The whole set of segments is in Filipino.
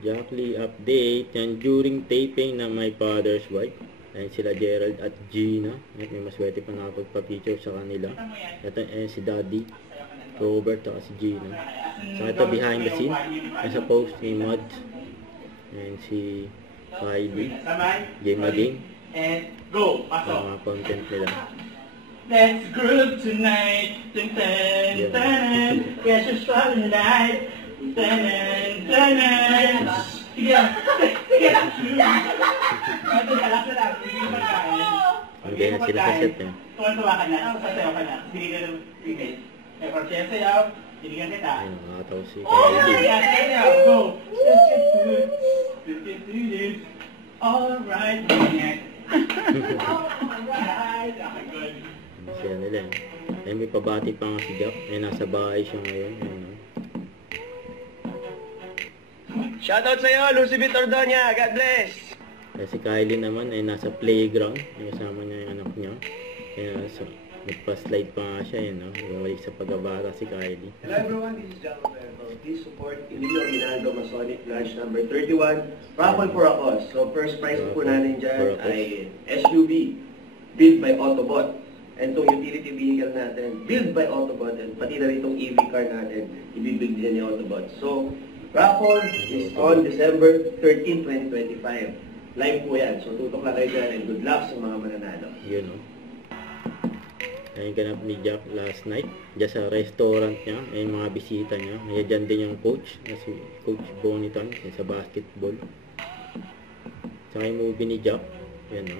Jack Lee update. Yan during taping na My Father's Wife. Ayan sila Gerald at Gina. At may maswerte pa nakapagpa-picture sa kanila. Ito si Daddy, Robert at si Gina. So ito behind the scene. Nasa post ni Mud. And si Kylie. Game na game. And go! Mga content nila. Let's groove tonight. Dun, dun, dun, yes, it's Friday night. Dun, dun, dun. Sige lang. Sige lang. Ito, relax na lang. Sige yung pagkain. Hindi na sila sa set eh. Tuwan-tuwa ka na. Sasayaw ka na. Sige ka ng remake. Eh, for siya sayaw, sinigan kita. Ayun, nakataw si Oh, Kylie. sayaw. Go. Alright. Alright. Okay, good. Siya nila eh. Ayun, may pabati pa nga si Jack. Ayun, nasa bahay siya ngayon. Ayun, Shoutout sa'yo, Lucibit Ordonia. God bless! si Kylie naman ay nasa playground. Ay, kasama niya yung anak niya. Kaya so, nagpa-slide pa nga siya yun, no? Bumalik sa pag-abara si Kylie. Hello everyone, this is John Roberto. Please support Emilio Minaldo Masonic Branch number 31. Raffle for a cause. So first prize po natin dyan ay SUV built by Autobot. And itong utility vehicle natin, built by Autobot. And pati na rin itong EV car natin, ibibuild din ni Autobot. So, raffle is on December 13, 2025. Live po yan. So, tutok lang kayo dyan and good luck sa mga mananalo. Yun, no? Ayun, ganap ni Jack last night. Diyan sa restaurant niya. Ayun, mga bisita niya. Ayun, dyan din yung coach. Si Coach Boniton sa basketball. Saka yung movie ni Jack. Yan, no?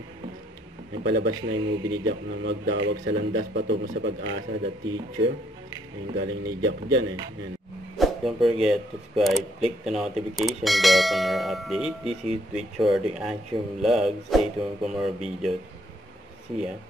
Ayun, palabas na yung movie ni Jack na magdawag sa landas patungo sa pag-asa, The Teacher. Ayun, galing ni Jack dyan, eh. Yan. Don't forget to subscribe, click the notification bell for more update. This is Twitch or the Action Vlog. Stay tuned for more videos. See ya.